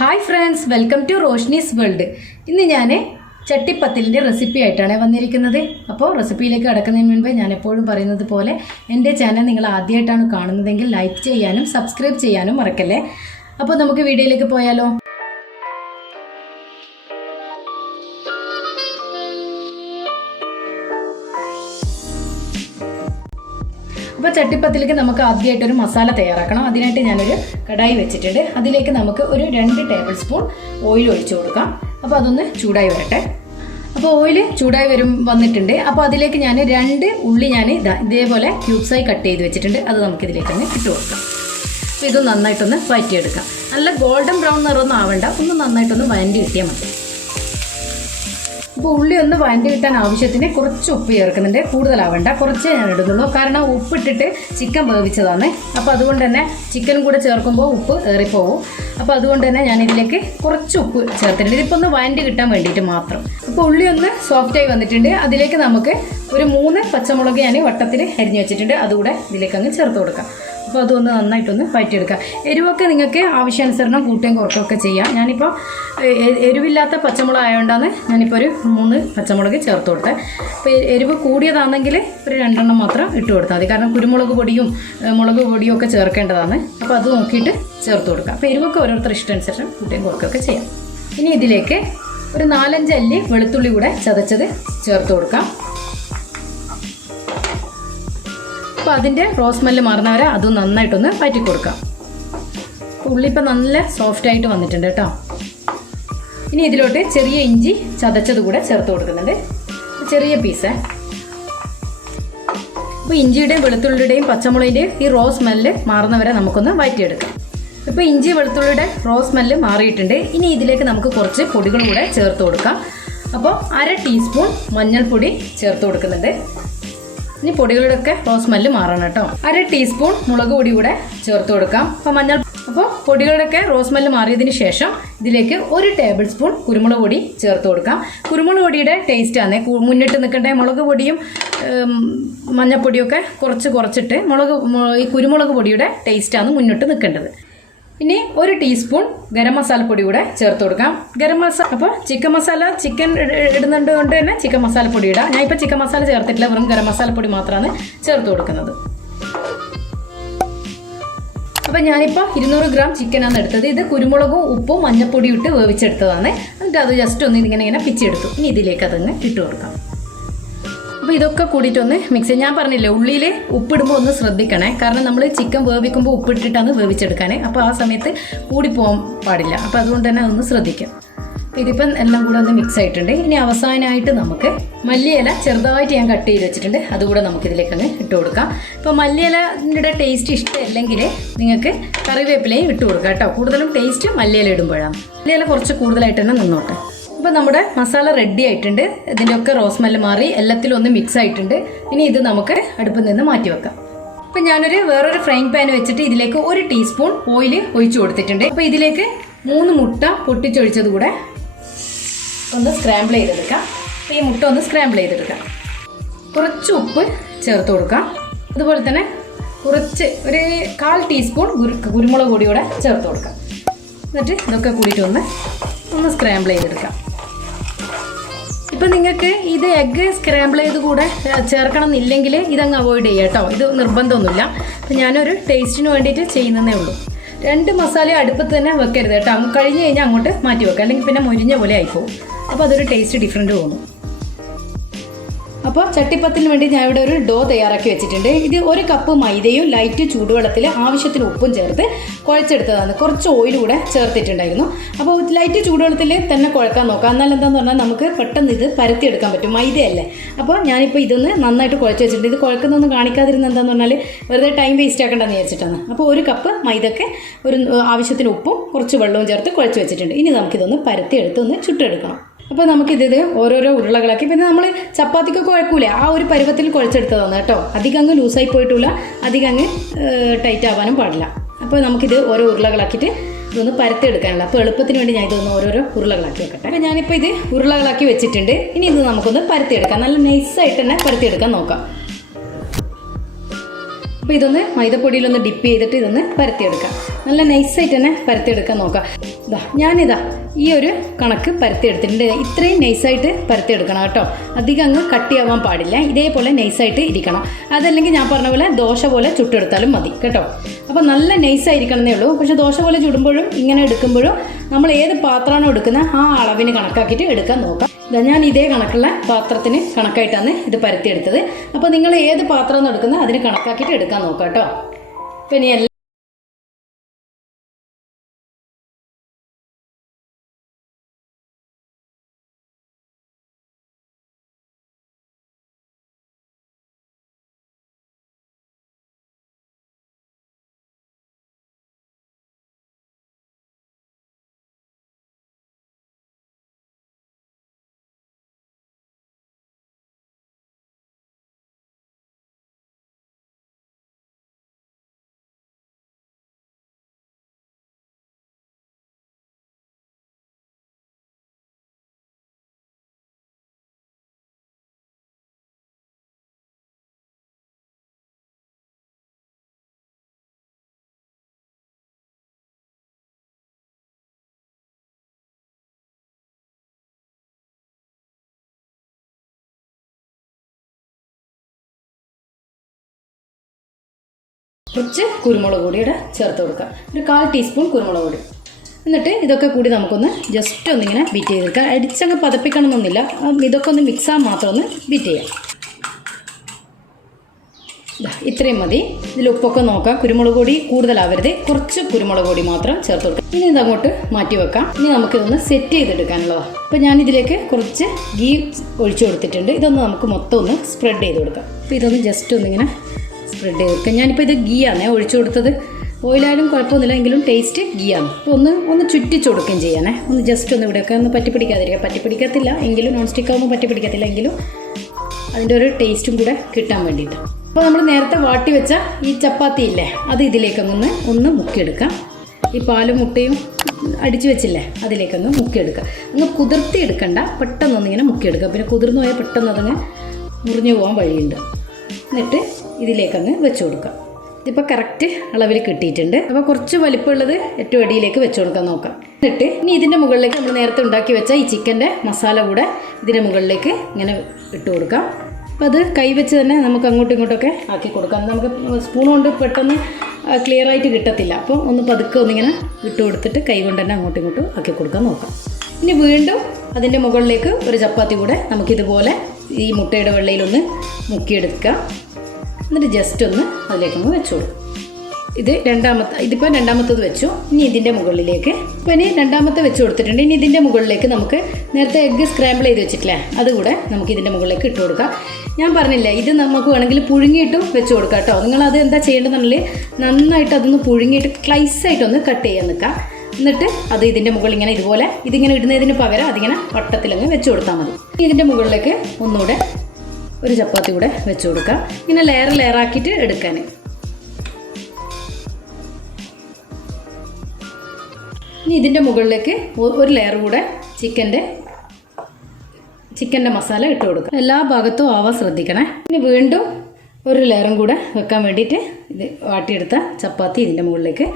Hi friends, welcome to Roshni's world. ഇന്ന് ഞാൻ ചട്ടിപ്പത്തിലിൻ്റെ recipe ആയിട്ടാണ് വന്നിരിക്കുന്നത്. അപ്പോൾ റെസിപ്പിയിലേക്ക് കടക്കുന്നതിന് മുൻപ് ഞാൻ എപ്പോഴും പറയുന്നത് പോലെ എൻ്റെ ചാനൽ നിങ്ങൾ ആദ്യമായിട്ടാണ് കാണുന്നതെങ്കിൽ ലൈക്ക് ചെയ്യാനും സബ്സ്ക്രൈബ് ചെയ്യാനും മറക്കല്ലേ. അപ്പോൾ നമുക്ക് വീഡിയോയിലേക്ക് പോയാലോ. അപ്പോൾ ചട്ടിപ്പത്തിലേക്ക് നമുക്ക് ആദ്യമായിട്ടൊരു മസാല തയ്യാറാക്കണം. അതിനായിട്ട് ഞാനൊരു കടായി വെച്ചിട്ടുണ്ട്. അതിലേക്ക് നമുക്ക് ഒരു 2 ടേബിൾ സ്പൂൺ ഓയിൽ ഒഴിച്ചു കൊടുക്കാം. അപ്പോൾ അതൊന്ന് ചൂടായി വരട്ടെ. അപ്പോൾ ഓയിൽ ചൂടായി വന്നിട്ടുണ്ട്. അപ്പോൾ അതിലേക്ക് ഞാൻ 2 ഉള്ളി ഞാൻ ഇതേപോലെ ക്യൂബ്സായി കട്ട് ചെയ്ത് വെച്ചിട്ടുണ്ട്. അത് നമുക്കിതിലേക്കൊന്ന് ഇട്ട് കൊടുക്കാം. അപ്പോൾ ഇത് നന്നായിട്ടൊന്ന് വഴറ്റിയെടുക്കാം. നല്ല ഗോൾഡൻ ബ്രൗൺ നിറമൊന്നും ആവണ്ട, ഒന്ന് നന്നായിട്ടൊന്ന് വഴറ്റി കിട്ടിയാൽ മതി. അപ്പോൾ ഉള്ളി ഒന്ന് വഴറ്റി കിട്ടാൻ ആവശ്യത്തിന് കുറച്ച് ഉപ്പ് ചേർക്കുന്നുണ്ട്. കൂടുതലാവണ്ട, കുറച്ചേ ഞാൻ ഇടുന്നുള്ളൂ. കാരണം ഉപ്പിട്ടിട്ട് ചിക്കൻ വേവിച്ചതാണ്. അപ്പോൾ അതുകൊണ്ട് തന്നെ ചിക്കനും കൂടെ ചേർക്കുമ്പോൾ ഉപ്പ് ഏറിപ്പോവും. അപ്പോൾ അതുകൊണ്ട് തന്നെ ഞാനിതിലേക്ക് കുറച്ച് ഉപ്പ് ചേർത്തിട്ടുണ്ട്. ഇതിപ്പോൾ ഒന്ന് വഴറ്റി കിട്ടാൻ വേണ്ടിയിട്ട് മാത്രം. അപ്പോൾ ഉള്ളി ഒന്ന് സോഫ്റ്റായി വന്നിട്ടുണ്ട്. അതിലേക്ക് നമുക്ക് ഒരു 3 പച്ചമുളക് ഞാൻ വട്ടത്തിൽ അരിഞ്ഞു വെച്ചിട്ടുണ്ട്. അതുകൂടെ ഇതിലേക്ക് അങ്ങ് ചേർത്ത് കൊടുക്കാം. അപ്പോൾ അതൊന്ന് നന്നായിട്ടൊന്ന് വഴറ്റിയെടുക്കാം. എരിവൊക്കെ നിങ്ങൾക്ക് ആവശ്യാനുസരണം കൂട്ടുകയും കുറയ്ക്കുകയൊക്കെ ചെയ്യാം. ഞാനിപ്പോൾ എരിവില്ലാത്ത പച്ചമുളക് ആയതുകൊണ്ടാണ് ഞാനിപ്പോൾ ഒരു 3 പച്ചമുളക് ചേർത്ത് കൊടുത്തത്. അപ്പോൾ എരിവ് കൂടിയതാണെങ്കിൽ ഒരു 2 എണ്ണം മാത്രം ഇട്ട് കൊടുത്താൽ മതി. കാരണം കുരുമുളക് പൊടിയും മുളക് പൊടിയും ഒക്കെ ചേർക്കേണ്ടതാണ്. അപ്പോൾ അത് നോക്കിയിട്ട് ചേർത്ത് കൊടുക്കാം. അപ്പോൾ എരിവൊക്കെ ഓരോരുത്തർ ഇഷ്ടമനുസരിച്ച് കൂട്ടുകയും കുറയ്ക്കുകയൊക്കെ ചെയ്യാം. ഇനി ഇതിലേക്ക് ഒരു 4-5 അല്ലി വെളുത്തുള്ളി കൂടെ ചതച്ചത് ചേർത്ത് കൊടുക്കാം. അപ്പോൾ അതിൻ്റെ റോസ് സ്മെല്ല് മാറുന്നവരെ അത് നന്നായിട്ടൊന്ന് വഴറ്റി കൊടുക്കാം. ഉള്ളി ഇപ്പം നല്ല സോഫ്റ്റായിട്ട് വന്നിട്ടുണ്ട് കേട്ടോ. ഇനി ഇതിലോട്ട് ചെറിയ ഇഞ്ചി ചതച്ചത് കൂടെ ചേർത്ത് കൊടുക്കുന്നുണ്ട്, ചെറിയ പീസ്. അപ്പോൾ ഇഞ്ചിയുടെയും വെളുത്തുള്ളിയുടെയും പച്ചമുളകിൻ്റെയും ഈ റോസ് സ്മെല്ല് മാറുന്നവരെ നമുക്കൊന്ന് വഴറ്റിയെടുക്കാം. ഇപ്പോൾ ഇഞ്ചി വെളുത്തുള്ളിയുടെ റോസ് സ്മെല്ല് മാറിയിട്ടുണ്ട്. ഇനി ഇതിലേക്ക് നമുക്ക് കുറച്ച് പൊടികൾ കൂടെ ചേർത്ത് കൊടുക്കാം. അപ്പോൾ 1/2 ടീസ്പൂൺ മഞ്ഞൾപ്പൊടി ചേർത്ത് കൊടുക്കുന്നുണ്ട്. ഇനി പൊടികളുടെയൊക്കെ റോസ് സ്മെല്ല് മാറണം കേട്ടോ. 1/2 ടീസ്പൂൺ മുളക് പൊടി കൂടെ ചേർത്ത് കൊടുക്കാം. അപ്പോൾ പൊടികളുടെയൊക്കെ റോസ് സ്മെല്ല് മാറിയതിന് ശേഷം ഇതിലേക്ക് 1 ടേബിൾ സ്പൂൺ കുരുമുളക് പൊടി ചേർത്ത് കൊടുക്കാം. കുരുമുളക് പൊടിയുടെ ടേസ്റ്റാണ് മുന്നിട്ട് നിൽക്കേണ്ട. മുളക് പൊടിയും മഞ്ഞൾപ്പൊടിയൊക്കെ കുറച്ചിട്ട് ഈ കുരുമുളക് പൊടിയുടെ ടേസ്റ്റാണ് മുന്നിട്ട് നിൽക്കേണ്ടത്. ഇനി 1 ടീസ്പൂൺ ഗരം മസാലപ്പൊടി കൂടെ ചേർത്ത് കൊടുക്കാം. ഗരം മസാല അപ്പോൾ ചിക്കൻ ഇടുന്നുണ്ട് കൊണ്ട് തന്നെ ചിക്കൻ മസാലപ്പൊടി ഇടാം. ഞാൻ ഇപ്പോൾ ചിക്കൻ മസാല ചേർത്തിട്ടില്ല, വെറും ഗരം മസാലപ്പൊടി മാത്രമാണ് ചേർത്ത് കൊടുക്കുന്നത്. അപ്പോൾ ഞാനിപ്പോൾ 200 ഗ്രാം ചിക്കനാണ് എടുത്തത്. ഇത് കുരുമുളകും ഉപ്പും മഞ്ഞൾപ്പൊടിയും ഇട്ട് വേവിച്ചെടുത്തതാണ്. എന്നിട്ട് അത് ജസ്റ്റ് ഒന്ന് ഇങ്ങനെ പിച്ചെടുത്തു. ഇനി ഇതിലേക്ക് അതങ്ങ് ഇട്ട് കൊടുക്കാം. അപ്പോൾ ഇതൊക്കെ കൂടിയിട്ടൊന്ന് മിക്സ് ചെയ്യാം. ഞാൻ പറഞ്ഞില്ലേ, ഉള്ളിയിൽ ഉപ്പിടുമ്പോൾ ഒന്ന് ശ്രദ്ധിക്കണേ. കാരണം നമ്മൾ ചിക്കൻ വേവിക്കുമ്പോൾ ഉപ്പിട്ടിട്ടാണ് വേവിച്ചെടുക്കാൻ. അപ്പോൾ ആ സമയത്ത് കൂടിപ്പോകാൻ പാടില്ല. അപ്പോൾ അതുകൊണ്ട് തന്നെ അതൊന്ന് ശ്രദ്ധിക്കാം. അപ്പോൾ ഇതിപ്പം എല്ലാം കൂടെ ഒന്ന് മിക്സ് ആയിട്ടുണ്ട്. ഇനി അവസാനമായിട്ട് നമുക്ക് മല്ലിയില ചെറുതായിട്ട് ഞാൻ കട്ട് ചെയ്ത് വെച്ചിട്ടുണ്ട്. അതുകൂടെ നമുക്കിതിലേക്ക് അങ്ങ് ഇട്ട് കൊടുക്കാം. ഇപ്പോൾ മല്ലിയിലയുടെ ടേസ്റ്റ് ഇഷ്ടമല്ലെങ്കിൽ നിങ്ങൾക്ക് കറിവേപ്പിലയും ഇട്ട് കൊടുക്കാം കേട്ടോ. കൂടുതലും ടേസ്റ്റ് മല്ലിയില ഇടുമ്പോഴാണ്. മല്ലിയില കുറച്ച് കൂടുതലായിട്ട് തന്നെ നിന്നോട്ടെ. അപ്പോൾ നമ്മുടെ മസാല റെഡി ആയിട്ടുണ്ട്. ഇതിൻ്റെയൊക്കെ റോസ് സ്മെല്ല് മാറി എല്ലാത്തിലും ഒന്ന് മിക്സ് ആയിട്ടുണ്ട്. ഇനി ഇത് നമുക്ക് അടുപ്പിൽ നിന്ന് മാറ്റി വെക്കാം. അപ്പോൾ ഞാനൊരു വേറൊരു ഫ്രൈങ് പാൻ വെച്ചിട്ട് ഇതിലേക്ക് 1 ടീസ്പൂൺ ഓയിൽ ഒഴിച്ചു കൊടുത്തിട്ടുണ്ട്. അപ്പോൾ ഇതിലേക്ക് 3 മുട്ട പൊട്ടിച്ചൊഴിച്ചത് കൂടെ ഒന്ന് സ്ക്രാമ്പിൾ ചെയ്തെടുക്കാം. അപ്പോൾ ഈ മുട്ട ഒന്ന് സ്ക്രാമ്പിൾ ചെയ്തെടുക്കാം. കുറച്ച് ഉപ്പ് ചേർത്ത് കൊടുക്കാം. അതുപോലെ തന്നെ കുറച്ച് ഒരു 1/4 ടീസ്പൂൺ കുരുമുളക് പൊടി കൂടെ ചേർത്ത് കൊടുക്കാം. എന്നിട്ട് ഇതൊക്കെ കൂടിയിട്ട് ഒന്ന് സ്ക്രാമ്പിൾ ചെയ്തെടുക്കാം. ഇപ്പം നിങ്ങൾക്ക് ഇത് എഗ്ഗ് സ്ക്രാമ്പിൾ ചെയ്ത് കൂടെ ചേർക്കണം എന്നില്ലെങ്കിൽ ഇതങ്ങ് അവോയ്ഡ് ചെയ്യുക കേട്ടോ. ഇത് നിർബന്ധമൊന്നുമില്ല. അപ്പം ഞാനൊരു ടേസ്റ്റിന് വേണ്ടിയിട്ട് ചെയ്യുന്നതേ ഉള്ളൂ. 2 മസാല അടുപ്പത്ത് തന്നെ വെക്കരുത് കേട്ടോ. കഴിഞ്ഞ് കഴിഞ്ഞാൽ അങ്ങോട്ട് മാറ്റി വെക്കുക, അല്ലെങ്കിൽ പിന്നെ മൊരിഞ്ഞ പോലെ ആയിപ്പോവും. അപ്പോൾ അതൊരു ടേസ്റ്റ് ഡിഫറൻറ്റ് തോന്നും. അപ്പോൾ ചട്ടിപ്പത്തിന് വേണ്ടി ഞാൻ ഇവിടെ ഒരു ഡോ തയ്യാറാക്കി വെച്ചിട്ടുണ്ട്. ഇത് 1 കപ്പ് മൈദയും ലൈറ്റ് ചൂടുവെള്ളത്തിൽ ആവശ്യത്തിന് ഉപ്പും ചേർത്ത് കുഴച്ചെടുത്തതാണ്. കുറച്ച് ഓയിൽ കൂടെ ചേർത്തിട്ടുണ്ടായിരുന്നു. അപ്പോൾ ലൈറ്റ് ചൂടുവെള്ളത്തിൽ തന്നെ കുഴക്കാൻ നോക്കാം. എന്നാൽ എന്താണെന്ന് പറഞ്ഞാൽ നമുക്ക് പെട്ടെന്ന് ഇത് പരത്തിയെടുക്കാൻ പറ്റും. മൈദയല്ലേ. അപ്പോൾ ഞാനിപ്പോൾ ഇതൊന്ന് നന്നായിട്ട് കുഴച്ച് വെച്ചിട്ടുണ്ട്. ഇത് കുഴക്കുന്നൊന്നും കാണിക്കാതിരുന്ന എന്താണെന്ന് പറഞ്ഞാൽ വെറുതെ ടൈം വേസ്റ്റ് ആക്കേണ്ടെന്ന് വിചാരിച്ചിട്ടാണ്. അപ്പോൾ 1 കപ്പ് മൈദക്ക് ഒരു ആവശ്യത്തിന് ഉപ്പും കുറച്ച് വെള്ളവും ചേർത്ത് കുഴച്ച് വെച്ചിട്ടുണ്ട്. ഇനി നമുക്കിതൊന്ന് പരത്തിയെടുത്ത് ഒന്ന് ചുട്ടെടുക്കണം. അപ്പോൾ നമുക്കിത് ഓരോരോ ഉരുളകളാക്കി, പിന്നെ നമ്മൾ ചപ്പാത്തിക്കൊക്കെ കുഴക്കൂലേ, ആ ഒരു പരുവത്തിൽ കുഴച്ചെടുത്തതാണ് കേട്ടോ. അധികം അങ്ങ് ലൂസായി പോയിട്ടില്ല, അധികം അങ്ങ് ടൈറ്റ് ആവാനും പാടില്ല. അപ്പോൾ നമുക്കിത് ഓരോ ഉരുളകളാക്കിയിട്ട് ഇതൊന്ന് പരത്തിയെടുക്കാനുള്ള. അപ്പോൾ എളുപ്പത്തിന് വേണ്ടി ഞാൻ ഇതൊന്ന് ഓരോരോ ഉരുളകളാക്കി വെക്കട്ടെ. അപ്പോൾ ഞാനിപ്പോൾ ഇത് ഉരുളകളാക്കി വെച്ചിട്ടുണ്ട്. ഇനി ഇത് നമുക്കൊന്ന് പരത്തിയെടുക്കാം. നല്ല നൈസായിട്ട് തന്നെ പരത്തിയെടുക്കാൻ നോക്കാം. അപ്പോൾ ഇതൊന്ന് മൈദപ്പൊടിയിലൊന്ന് ഡിപ്പ് ചെയ്തിട്ട് ഇതൊന്ന് പരത്തിയെടുക്കാം. നല്ല നൈസായിട്ട് തന്നെ പരത്തിയെടുക്കാൻ നോക്കാം. ഞാനിതാ ഈ ഒരു കണക്ക് പരത്തിയെടുത്തിട്ടുണ്ട്. ഇത്രയും നൈസായിട്ട് പരത്തിയെടുക്കണം കേട്ടോ. അധികം അങ്ങ് കട്ടിയാവാൻ പാടില്ല. ഇതേപോലെ നൈസായിട്ട് ഇരിക്കണം. അതല്ലെങ്കിൽ ഞാൻ പറഞ്ഞ പോലെ ദോശ പോലെ ചുട്ടെടുത്താലും മതി കേട്ടോ. അപ്പോൾ നല്ല നൈസായിരിക്കണമെന്നേ ഉള്ളൂ. പക്ഷെ ദോശ പോലെ ചുടുമ്പോഴും ഇങ്ങനെ എടുക്കുമ്പോഴും നമ്മൾ ഏത് പാത്രമാണോ എടുക്കുന്നത് ആ അളവിന് കണക്കാക്കിയിട്ട് എടുക്കാൻ നോക്കാം. ഞാൻ ഇതേ കണക്കുള്ള പാത്രത്തിന് കണക്കായിട്ടാണ് ഇത് പരത്തിയെടുത്തത്. അപ്പോൾ നിങ്ങൾ ഏത് പാത്രമാണോ എടുക്കുന്നത് അതിന് കണക്കാക്കിയിട്ട് എടുക്കാൻ നോക്കാം കേട്ടോ. പിന്നെ കുറച്ച് കുരുമുളക് പൊടിയുടെ ചേർത്ത് കൊടുക്കാം. ഒരു 1/4 ടീസ്പൂൺ കുരുമുളക് പൊടി. എന്നിട്ട് ഇതൊക്കെ കൂടി നമുക്കൊന്ന് ജസ്റ്റ് ഒന്നിങ്ങനെ ബീറ്റ് ചെയ്തെടുക്കാം. അടിച്ചങ്ങ് പതപ്പിക്കണമെന്നൊന്നുമില്ല. ഇതൊക്കെ ഒന്ന് മിക്സാൻ മാത്രം ഒന്ന് ബീറ്റ് ചെയ്യാം. ഇത്രയും മതി. ഇതിൽ ഉപ്പൊക്കെ നോക്കാം. കുരുമുളക് പൊടി കൂടുതലാവരുത്. കുറച്ച് കുരുമുളക് പൊടി മാത്രം ചേർത്ത് കൊടുക്കാം. ഇനി ഇതങ്ങോട്ട് മാറ്റി വെക്കാം. ഇനി നമുക്കിതൊന്ന് സെറ്റ് ചെയ്തെടുക്കാനുള്ളതാണ്. അപ്പോൾ ഞാനിതിലേക്ക് കുറച്ച് ഗീ ഒഴിച്ചു കൊടുത്തിട്ടുണ്ട്. ഇതൊന്ന് നമുക്ക് മൊത്തം ഒന്ന് സ്പ്രെഡ് ചെയ്ത് കൊടുക്കാം. അപ്പോൾ ഇതൊന്ന് ജസ്റ്റ് ഒന്നിങ്ങനെ സ്പ്രെഡ് ചെയ്ത് കൊടുക്കാം. ഞാനിപ്പോൾ ഇത് ഗീ ആണ് ഒഴിച്ചു കൊടുത്തത്. ഓയിലായാലും കുഴപ്പമൊന്നുമില്ല, എങ്കിലും ടേസ്റ്റ് ഗീ ആണ്. അപ്പോൾ ഒന്ന് ചുറ്റിച്ച് കൊടുക്കുകയും ചെയ്യാനേ. ഒന്ന് ജസ്റ്റ് ഒന്ന് ഇവിടെയൊക്കെ ഒന്ന് പറ്റിപ്പിടിക്കാതിരിക്കുക. പറ്റിപ്പിടിക്കത്തില്ല എങ്കിലും, നോൺ സ്റ്റിക്ക് ആകുമ്പോൾ പറ്റിപ്പിടിക്കത്തില്ല എങ്കിലും അതിൻ്റെ ഒരു ടേസ്റ്റും കൂടെ കിട്ടാൻ വേണ്ടിയിട്ട്. അപ്പോൾ നമ്മൾ നേരത്തെ വാട്ടി വെച്ച ഈ ചപ്പാത്തി ഇല്ലേ, അത് ഇതിലേക്കൊന്ന് മുക്കിയെടുക്കാം. ഈ പാലും മുട്ടയും അടിച്ച് വെച്ചില്ലേ അതിലേക്കൊന്ന് മുക്കിയെടുക്കുക. ഒന്ന് കുതിർത്തി എടുക്കണ്ട, പെട്ടെന്നൊന്നിങ്ങനെ മുക്കിയെടുക്കുക. പിന്നെ കുതിർന്നു പോയാൽ പെട്ടെന്ന് അതങ്ങ് മുറിഞ്ഞു പോകാൻ വഴിയുണ്ട്. എന്നിട്ട് ഇതിലേക്കങ്ങ് വെച്ച് കൊടുക്കാം. ഇതിപ്പോൾ കറക്റ്റ് അളവിൽ കിട്ടിയിട്ടുണ്ട്. അപ്പോൾ കുറച്ച് വലിപ്പമുള്ളത് ഏറ്റവും അടിയിലേക്ക് വെച്ച് കൊടുക്കാൻ നോക്കാം. എന്നിട്ട് ഇനി ഇതിൻ്റെ മുകളിലേക്ക് നമ്മൾ നേരത്തെ ഉണ്ടാക്കി വെച്ച ഈ ചിക്കൻ്റെ മസാല കൂടെ ഇതിൻ്റെ മുകളിലേക്ക് ഇങ്ങനെ ഇട്ട് കൊടുക്കാം. അപ്പോൾ അത് കൈവച്ച് തന്നെ നമുക്ക് അങ്ങോട്ടും ഇങ്ങോട്ടൊക്കെ ആക്കി കൊടുക്കാം. നമുക്ക് സ്പൂൺ കൊണ്ട് പെട്ടെന്ന് ക്ലിയർ ആയിട്ട് കിട്ടത്തില്ല. അപ്പോൾ ഒന്ന് പതുക്കെ ഒന്നിങ്ങനെ ഇട്ട് കൊടുത്തിട്ട് കൈ കൊണ്ട് തന്നെ അങ്ങോട്ടും ഇങ്ങോട്ടും ആക്കി കൊടുക്കാൻ നോക്കാം. ഇനി വീണ്ടും അതിൻ്റെ മുകളിലേക്ക് ഒരു ചപ്പാത്തി കൂടെ നമുക്കിതുപോലെ ഈ മുട്ടയുടെ വെള്ളയിലൊന്ന് മുക്കിയെടുക്കാം. എന്നിട്ട് ജസ്റ്റ് ഒന്ന് അതിലേക്കൊന്ന് വെച്ച് കൊടുക്കും. ഇതിപ്പോൾ രണ്ടാമത്തത് വെച്ചു. ഇനി ഇതിൻ്റെ മുകളിലേക്ക് ഇനി രണ്ടാമത്തെ വെച്ച് കൊടുത്തിട്ടുണ്ട്. ഇനി ഇതിൻ്റെ മുകളിലേക്ക് നമുക്ക് നേരത്തെ എഗ്ഗ് സ്ക്രാമ്പിൾ ചെയ്ത് വെച്ചിട്ടില്ലേ, അതുകൂടെ നമുക്ക് ഇതിൻ്റെ മുകളിലേക്ക് ഇട്ട് കൊടുക്കാം. ഞാൻ പറഞ്ഞില്ലേ, ഇത് നമുക്ക് വേണമെങ്കിൽ പുഴുങ്ങിയിട്ടും വെച്ച് കൊടുക്കാം കേട്ടോ. നിങ്ങളത് എന്താ ചെയ്യേണ്ടതെന്നുണ്ടെങ്കിൽ നന്നായിട്ട് അതൊന്ന് പുഴുങ്ങിയിട്ട് ക്ലൈസായിട്ടൊന്ന് കട്ട് ചെയ്യാൻ നിൽക്കാം. എന്നിട്ട് അത് ഇതിൻ്റെ മുകളിൽ ഇങ്ങനെ ഇതുപോലെ ഇതിങ്ങനെ ഇടുന്നതിന് പകരം അതിങ്ങനെ വട്ടത്തിലങ്ങ് വെച്ച് കൊടുത്താൽ മതി. ഇതിൻ്റെ മുകളിലേക്ക് ഒന്നുകൂടെ ഒരു ചപ്പാത്തി കൂടെ വെച്ച് കൊടുക്കാം. ഇങ്ങനെ ലെയറാക്കിയിട്ട് എടുക്കാൻ. ഇനി ഇതിൻ്റെ മുകളിലേക്ക് ഒരു ലെയർ കൂടെ ചിക്കൻ്റെ മസാല ഇട്ട് കൊടുക്കുക. എല്ലാ ഭാഗത്തും ആവാൻ ശ്രദ്ധിക്കണേ. ഇനി വീണ്ടും ഒരു ലെയറും കൂടെ വെക്കാൻ വേണ്ടിയിട്ട് ഇത് വാട്ടിയെടുത്ത ചപ്പാത്തി ഇതിൻ്റെ മുകളിലേക്ക്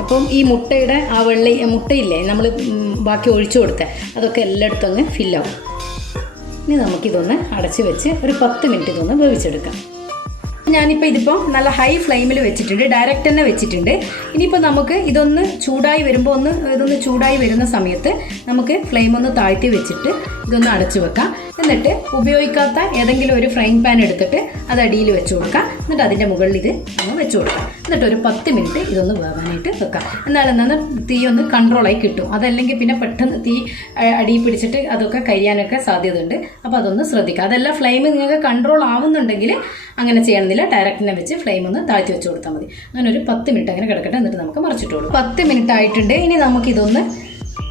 അപ്പം ഈ മുട്ടയുടെ ആ മുട്ടയില്ലേ നമ്മൾ ബാക്കി ഒഴിച്ചു കൊടുത്തേ അതൊക്കെ എല്ലായിടത്തും അങ്ങ് ഫില്ലാവും. ഇനി നമുക്കിതൊന്ന് അടച്ച് വെച്ച് ഒരു 10 മിനിറ്റ് ഇതൊന്ന് വേവിച്ചെടുക്കാം. ഞാനിപ്പോൾ നല്ല ഹൈ ഫ്ലെയിമിൽ വെച്ചിട്ടുണ്ട്, ഡയറക്റ്റ് തന്നെ വെച്ചിട്ടുണ്ട്. ഇനിയിപ്പോൾ നമുക്ക് ഇതൊന്ന് ചൂടായി വരുമ്പോൾ ഇതൊന്ന് ചൂടായി വരുന്ന സമയത്ത് നമുക്ക് ഫ്ലെയിം ഒന്ന് താഴ്ത്തി വെച്ചിട്ട് ഇതൊന്ന് അടച്ചു വെക്കാം. എന്നിട്ട് ഉപയോഗിക്കാത്ത ഏതെങ്കിലും ഒരു ഫ്രൈങ് പാൻ എടുത്തിട്ട് അത് അടിയിൽ വെച്ച് കൊടുക്കാം. എന്നിട്ട് അതിൻ്റെ മുകളിൽ ഇത് ഒന്ന് വെച്ച് കൊടുക്കാം. എന്നിട്ട് ഒരു 10 മിനിറ്റ് ഇതൊന്ന് വേവാനായിട്ട് വെക്കാം. എന്നാലെന്നാൽ തീ ഒന്ന് കൺട്രോളായി കിട്ടും. അതല്ലെങ്കിൽ പിന്നെ പെട്ടെന്ന് തീ അടിയിൽ പിടിച്ചിട്ട് അതൊക്കെ കരിയാനൊക്കെ സാധ്യതയുണ്ട്. അപ്പോൾ അതൊന്ന് ശ്രദ്ധിക്കുക. അതെല്ലാം ഫ്ലെയിം നിങ്ങൾക്ക് കൺട്രോൾ ആവുന്നുണ്ടെങ്കിൽ അങ്ങനെ ചെയ്യണമെന്നില്ല, ഡയറക്റ്റിനെ വെച്ച് ഫ്ലെയിം ഒന്ന് താഴ്ത്തി വെച്ച് കൊടുത്താൽ മതി. അങ്ങനെ ഒരു 10 മിനിറ്റ് അങ്ങനെ കിടക്കട്ടെ. എന്നിട്ട് നമുക്ക് മറിച്ചിട്ട് കൊടുക്കാം. 10 മിനിറ്റ് ആയിട്ടുണ്ട്. ഇനി നമുക്കിതൊന്ന്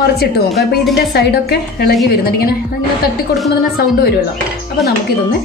മറിച്ചിട്ട് നോക്കാം. അപ്പോൾ ഇതിൻ്റെ സൈഡൊക്കെ ഇളകി വരുന്നുണ്ട്. ഇങ്ങനെ തട്ടി കൊടുക്കുമ്പോൾ തന്നെ സൗണ്ട് വരുമല്ലോ. അപ്പോൾ നമുക്കിതൊന്ന്